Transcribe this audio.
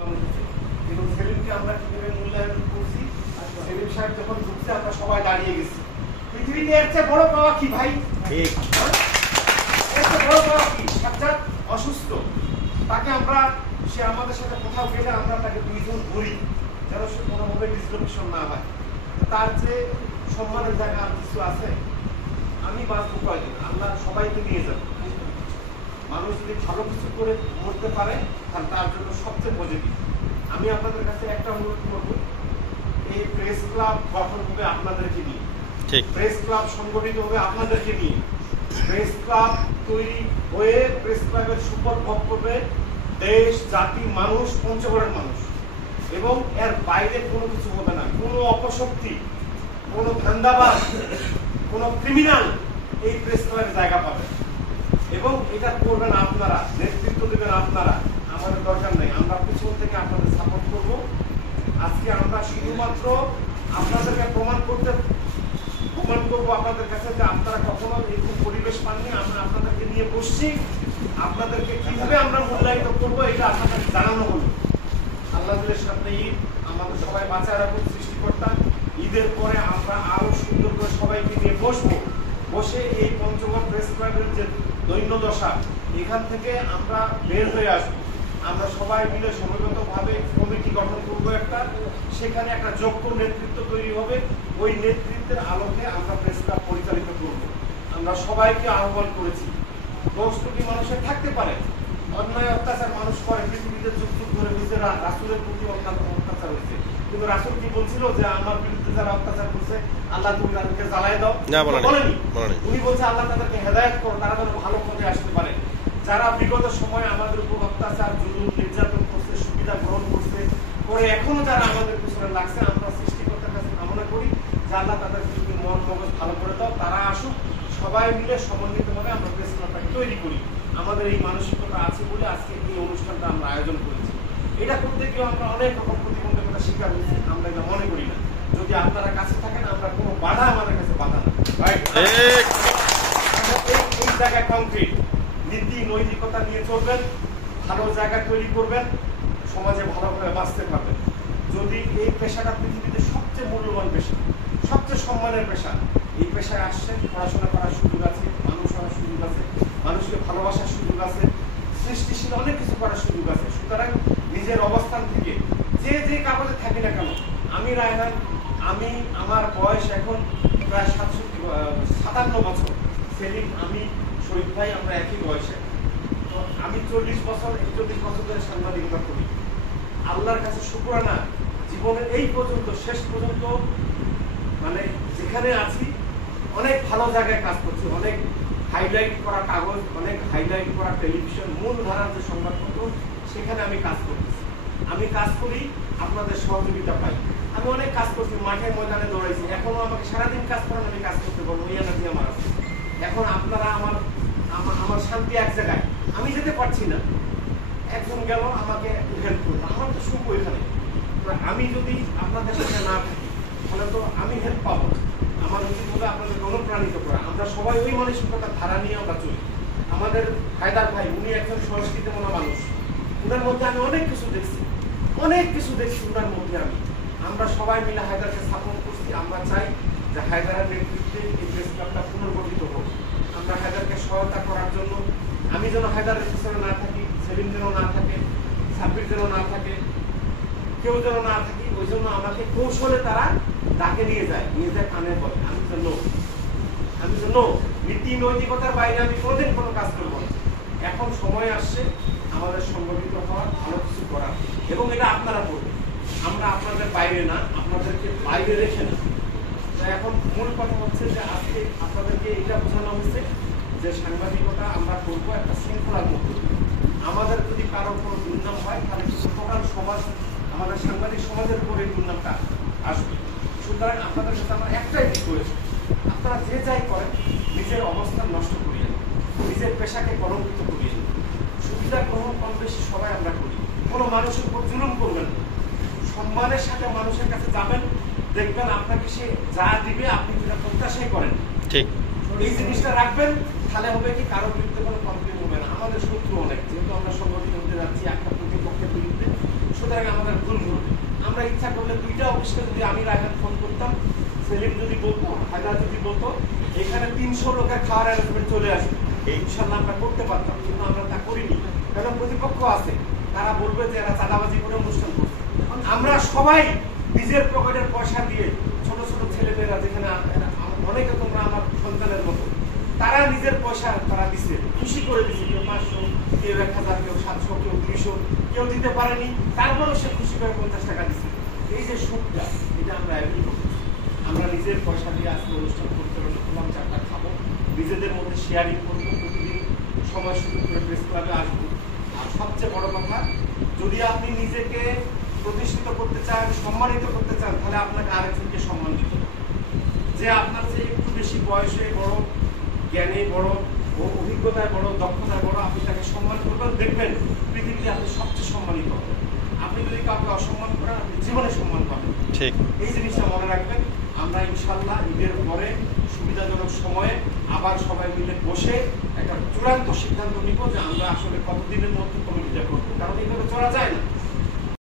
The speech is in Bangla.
কিন্তু সেলিমকে আমরা কিভাবে মূল্যায়ন করছি, সেলিম সাহেব যখন ঢুকছে আমরা সবাই দাঁড়িয়ে গেছি। পৃথিবীতে এর চেয়ে বড় পাওয়া কি ভাই? ঠিক, এর চেয়ে বড় পাওয়া কি? সাজ্জাদ অসুস্থ, তাকে আমরা, সে আমাদের সাথে কোথাও গেলে আমরা তাকে দুইজন ধরি যেন সে কোনোভাবে ডিসলোকেশন না হয়। তার যে সম্মানের জায়গা আর কিছু আছে? আমি বাঁচবো কয়দিন, আল্লাহ সবাইকে নিয়ে যাবো। মানুষ যদি ভালো কিছু করে মরতে পারে তাহলে তার জন্য সবচেয়ে পজিটিভ। আমি আপনাদের কাছে একটা অনুরোধ করবো, এই প্রেস ক্লাব গঠন হবে আপনাদেরকে নিয়ে, প্রেস ক্লাব সংগঠিত হবে আপনাদেরকে নিয়ে, প্রেস ক্লাব তৈরি হয়ে প্রেস ক্লাবের সুফল ভোগ করবে দেশ, জাতি, মানুষ, পঞ্চগড়ের মানুষ। এবং এর বাইরে কোনো কিছু হবে না, কোনো অপশক্তি, কোনো ধান্দাবাজ, কোনো ক্রিমিনাল এই প্রেস ক্লাবে জায়গা পাবে। এবং এটা করবেন আপনারা, নেতৃত্ব দেবেন আপনারা, আমাদের দরকার নেই, আমরা পিছন থেকে আপনাদের সাপোর্ট করব। আজকে আমরা শুধুমাত্র আপনাদেরকে প্রমাণ করবো আপনাদের কাছে যে আপনারা কখনো এরকম পরিবেশ পাননি। আমরা আপনাদেরকে নিয়ে বসছি, আপনাদেরকে কিভাবে আমরা মূল্যায়িত করবো এটা আপনাদের জানানো হলো। আল্লাহর সামনে ঈদ, আমাদের সবাই বাঁচায় রাখুন সৃষ্টিকর্তা। ঈদের পরে আমরা আরো সুন্দর করে সবাইকে নিয়ে বসবো, বসে এই পঞ্চগড় প্রেস ক্লাবের যে দৈন্যদশা, এখান থেকে আমরা বের হয়ে আসবো। আমরা সবাই মিলে সমবেতভাবে কমিটি গঠন করবো একটা, সেখানে একটা যোগ্য নেতৃত্ব তৈরি হবে। ওই নেতৃত্বের আলোকে আমরা প্রেস ক্লাব পরিচালিত করবো। আমরা সবাইকে আহ্বান করেছি, দোষ ত্রুটি মানুষের থাকতে পারে, অন্যায় অত্যাচার মানুষ করে, পৃথিবীতে যুগ যুগ ধরে হয়েছে, রাসূলের প্রতি অত্যাচার হয়েছে, কিন্তু রাসূল কি বলছিল যে আমার বিরুদ্ধে যারা অত্যাচার করছে আল্লাহ তুমি তাদেরকে জ্বালায় দাও? বলেনি। উনি বলছে আল্লাহ তাদেরকে হেদায়েত করো, তারা যেন ভালো পথে আসতে পারে। যারা বিগত সময় আমাদের উপর অত্যাচার, জুলুম, নির্যাতন করছে, সুবিধা গ্রহণ করছে, করে এখনো যারা আমাদের পিছনে লাগছে, আমরা সৃষ্টিকর্তার কাছে কামনা করি যে আল্লাহ তাদেরকে যদি মন মগজ ভালো করে দাও, তারা আসুক, সবাই মিলে সমন্বিতভাবে আমরা প্রেস ক্লাবটাকে তৈরি করি। আমাদের এই মানসিকতা আছে বলে আজকে এই অনুষ্ঠানটা আমরা আয়োজন করেছি। এটা করতে গিয়ে আমরা অনেক রকম প্রতিবন্ধকতা শিকার হয়েছি, আমরা এটা মনে করি না। যদি আপনারা কাছে থাকেন, আমরা কোনো বাধা আমাদের কাছে বাধা না। এই জায়গায় কংক্রিট নীতি নৈতিকতা নিয়ে চলবেন, ভালো জায়গা তৈরি করবেন, সমাজে ভালোভাবে বাঁচতে পারবেন। যদি এই পেশাটা পৃথিবীতে সবচেয়ে মূল্যবান পেশা, সবচেয়ে সম্মানের পেশা, এই পেশায় আসছেন, পড়াশোনা করার সুযোগ আছে, মানুষ হওয়ার সুযোগ আছে, মানুষকে ভালোবাসার সুযোগ আছে, সৃষ্টিশীল অনেক কিছু করার সুযোগ আছে। সুতরাং নিজের অবস্থান থেকে যে যে কাগজে থাকি না কেন, আমি রায়হান, আমি, আমার বয়স এখন প্রায় 57 বছর, সেলিম, আমি, শহীদ ভাই, আমরা একই বয়সে। তো আমি 41 বছর ধরে সাংবাদিকতা করি। আল্লাহর কাছে শুকরানা, জীবনের এই পর্যন্ত, শেষ পর্যন্ত, মানে যেখানে আছি অনেক ভালো জায়গায় কাজ করছি, অনেক হাইলাইট করা কাগজ, অনেক হাইলাইট করা টেলিভিশন, মূল ধারার যে সংবাদপত্র, সেখানে আমি কাজ করতেছি। আমি কাজ করি, আপনাদের সহযোগিতা পাই। আমি অনেক কাজ করছি, মাঠে ময়দানে দৌড়াইছি, এখনো আমাকে সারাদিন কাজ করেন, আমি কাজ করতে পারবো, এই এনার্জি আমার আছে। এখন আপনারা আমার শান্তি এক জায়গায়, আমি যেতে পারছি না, একজন গেল আমাকে হেল্প করবো, আমার তো সুখ ওইখানে। আমি যদি আপনাদের সাথে না থাকি তাহলে তো আমি হেল্প পাবো। আমার উচিত হবে আপনাদের অনুপ্রাণিত করা। আমরা সবাই ওই মানসিকতার ধারা নিয়ে আমরা চলি। আমাদের হায়দার ভাই, উনি একজন সংস্কৃতি মনা মানুষ, উনার মধ্যে আমি অনেক কিছু দেখছি উনার মধ্যে। আমরা সবাই মিলে হায়দারকে স্থাপন করছি। আমরা চাই যে হায়দারের নেতৃত্বে এই প্রেস ক্লাবটা পুনর্গঠিত হোক। আমরা হায়দারকে সহায়তা করার জন্য, আমি যেন হায়দারের পিছনে না থাকি, সেলিম যেন না থাকে, সাব্বির যেন না থাকে, কেউ যেন না থাকি, ওই জন্য আমাকে কৌশলে তারা ডাকে নিয়ে যায় কানে বলে। আমি তো নীতি নৈতিকতার বাইরে আমি কোনোদিন কোনো কাজ করবো না। এখন সময় আসছে আমাদের সংগঠিত হওয়ার, ভালো কিছু করার, এবং এটা আপনারা করবেন। আমরা আপনাদের বাইরে না, আপনাদেরকে বাইরে রেখে না। এখন মূল কথা হচ্ছে যে আজকে আপনাদেরকে এটা বোঝানো হয়েছে যে সাংবাদিকতা আমরা করবো একটা শৃঙ্খলার মধ্যে। আমাদের যদি কারোর কোনো দুর্নাম হয় তাহলে টোটাল সমাজ, আমাদের সাংবাদিক সমাজের উপরে দুর্নামটা আসবে। সুতরাং আপনাদের কাছে আমার একটাই রিকোয়েস্ট, আপনারা যে যাই করেন নিজের অবস্থান নষ্ট করিয়েন, নিজের পেশাকে কলঙ্কিত করিয়েন। সুবিধা গ্রহণ কম বেশি সবাই আমরা করি, কোনো মানুষের উপর জুলুম করবেন না। সম্মানের সাথে মানুষের কাছে যাবেন, দেখবেন আপনাকে সে যা দিবে আপনি যেটা প্রত্যাশাই করেন, ঠিক এই জিনিসটা রাখবেন। তাহলে হবে কি, কারোর বিরুদ্ধে কোনো কমপ্লেন হবে না। আমাদের শত্রু অনেক, যেহেতু আমরা সংগঠিত হতে যাচ্ছি একটা প্রতিপক্ষের বিরুদ্ধে, সুতরাং আমাদের ভুল ঘটবে। আমরা ইচ্ছা করলে দুইটা অফিসকে যদি আমি রায়হান ফোন করতাম, সেলিম যদি বলতো, হায়দার যদি বলতো এখানে 300 লোকের খাওয়ার অ্যারেঞ্জমেন্ট চলে আসবে, এই ইনশাল্লাহ আমরা করতে পারতাম, কিন্তু আমরা তা করিনি। কারণ প্রতিপক্ষ আছে, তারা বলবে যে এরা চাঁদাবাজি করে অনুষ্ঠান করছে। আমরা সবাই নিজের পকেটের পয়সা দিয়ে, ছোট ছোট ছেলেমেয়েরা যেখানে অনেকে তোমরা আমার সন্তানের মতো, তারা নিজের পয়সা তারা দিচ্ছে, খুশি করে দিচ্ছে। কেউ 500, কেউ 1000, কেউ 700, কেউ 200, কেউ দিতে পারেনি, তারপরেও সে খুশি করে 50 টাকা দিচ্ছে। এই যে সুখটা, এটা আমরা এমনি করছি। আমরা নিজের পয়সা দিয়ে আজকে অনুষ্ঠান করতে করলাম, 4টা খাবো, নিজেদের মধ্যে শেয়ারিং করবো, প্রতিদিন সময় সুযোগ করে প্রেস ক্লাবে আসবো। আর সবচেয়ে বড় কথা, যদি আপনি নিজেকে প্রতিষ্ঠিত করতে চান, সম্মানিত করতে চান, তাহলে আপনাকে আরেকজনকে সম্মান দিতে হবে। যে আপনার চেয়ে একটু বেশি বয়সে বড়, জ্ঞানে বড়, অভিজ্ঞতায় বড়, দক্ষতায় বড়, আপনি তাকে সম্মান করবেন, দেখবেন পৃথিবীতে আপনি সবচেয়ে সম্মানিত হবেন। আপনি যদি কাউকে অসম্মান করেন, আপনি জীবনে সম্মান পাবেন। ঠিক এই জিনিসটা মনে রাখবেন। আমরা ইনশাল্লাহ ঈদের পরে সুবিধাজনক সময়ে আবার সবাই মিলে বসে একটা চূড়ান্ত সিদ্ধান্ত নিব যে আমরা আসলে কতদিনের মধ্যে কমিটিটা করবো, কারণ এইভাবে চলা যায় না।